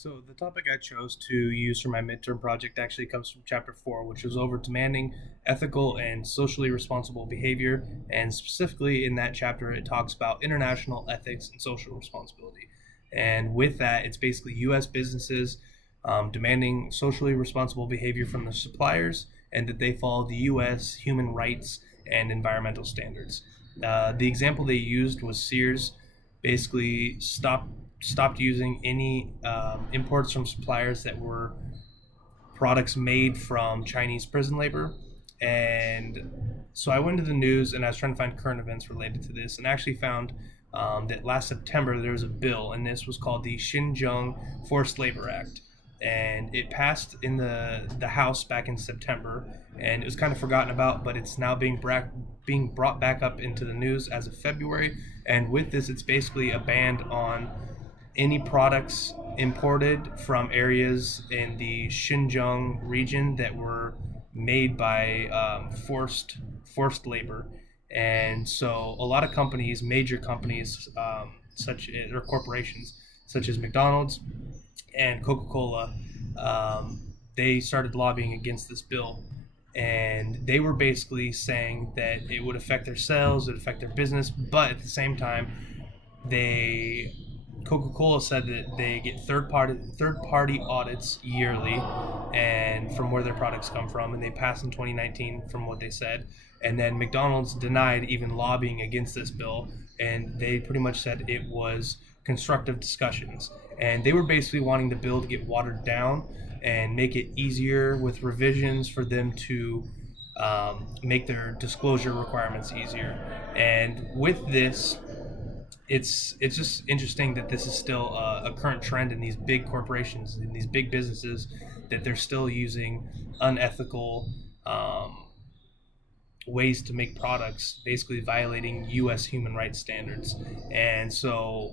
So the topic I chose to use for my midterm project actually comes from chapter 4, which is over demanding ethical and socially responsible behavior. And specifically in that chapter, it talks about international ethics and social responsibility. And with that, it's basically U.S. businesses demanding socially responsible behavior from their suppliers and that they follow the U.S. human rights and environmental standards. The example they used was Sears basically stopped using any imports from suppliers that were products made from Chinese prison labor. And so I went to the news and I was trying to find current events related to this, and actually found that last September there was a bill, and this was called the Xinjiang Forced Labor Act. And it passed in the House back in September, and it was kind of forgotten about, but it's now being brought back up into the news as of February. And with this, it's basically a ban on any products imported from areas in the Xinjiang region that were made by forced labor. And so a lot of companies, major companies, or corporations such as McDonald's and Coca-Cola, they started lobbying against this bill. And they were basically saying that it would affect their sales, it would affect their business, but at the same time, they Coca-Cola said that they get third party audits yearly, and from where their products come from, and they passed in 2019 from what they said. And then McDonald's denied even lobbying against this bill, and they pretty much said it was constructive discussions, and they were basically wanting the bill to get watered down and make it easier with revisions for them to make their disclosure requirements easier. And with this, it's just interesting that this is still a current trend in these big corporations, in these big businesses, that they're still using unethical ways to make products, basically violating U.S. human rights standards. And so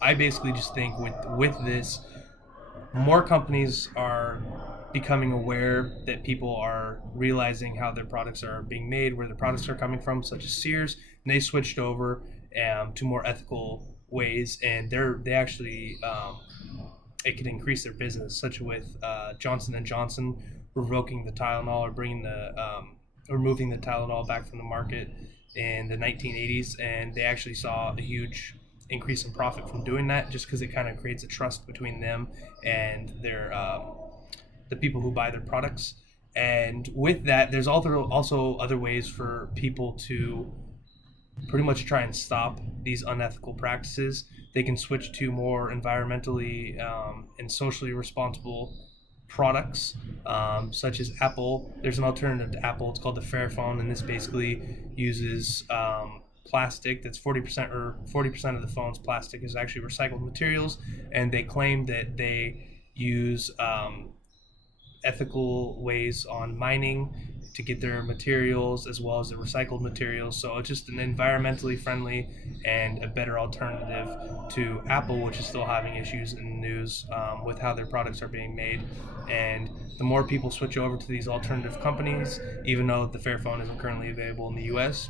I basically just think with this, more companies are becoming aware that people are realizing how their products are being made, where their products are coming from, such as Sears, and they switched over to more ethical ways, and they actually it can increase their business, such with Johnson and Johnson revoking the Tylenol, or bringing the removing the Tylenol back from the market in the 1980s, and they actually saw a huge increase in profit from doing that, just because it kind of creates a trust between them and their the people who buy their products. And with that, there's also other ways for people to pretty much try and stop these unethical practices. They can switch to more environmentally and socially responsible products, such as Apple. There's an alternative to Apple. It's called the Fairphone, and this basically uses plastic that's 40%, or 40% of the phone's plastic is actually recycled materials, and they claim that they use ethical ways on mining to get their materials, as well as the recycled materials. So it's just an environmentally friendly and a better alternative to Apple, which is still having issues in the news with how their products are being made. And the more people switch over to these alternative companies, even though the Fairphone isn't currently available in the US,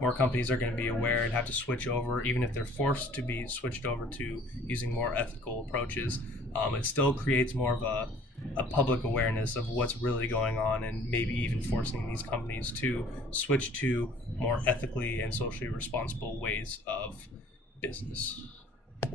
more companies are going to be aware and have to switch over, even if they're forced to be switched over to using more ethical approaches. It still creates more of a public awareness of what's really going on, and maybe even forcing these companies to switch to more ethically and socially responsible ways of business.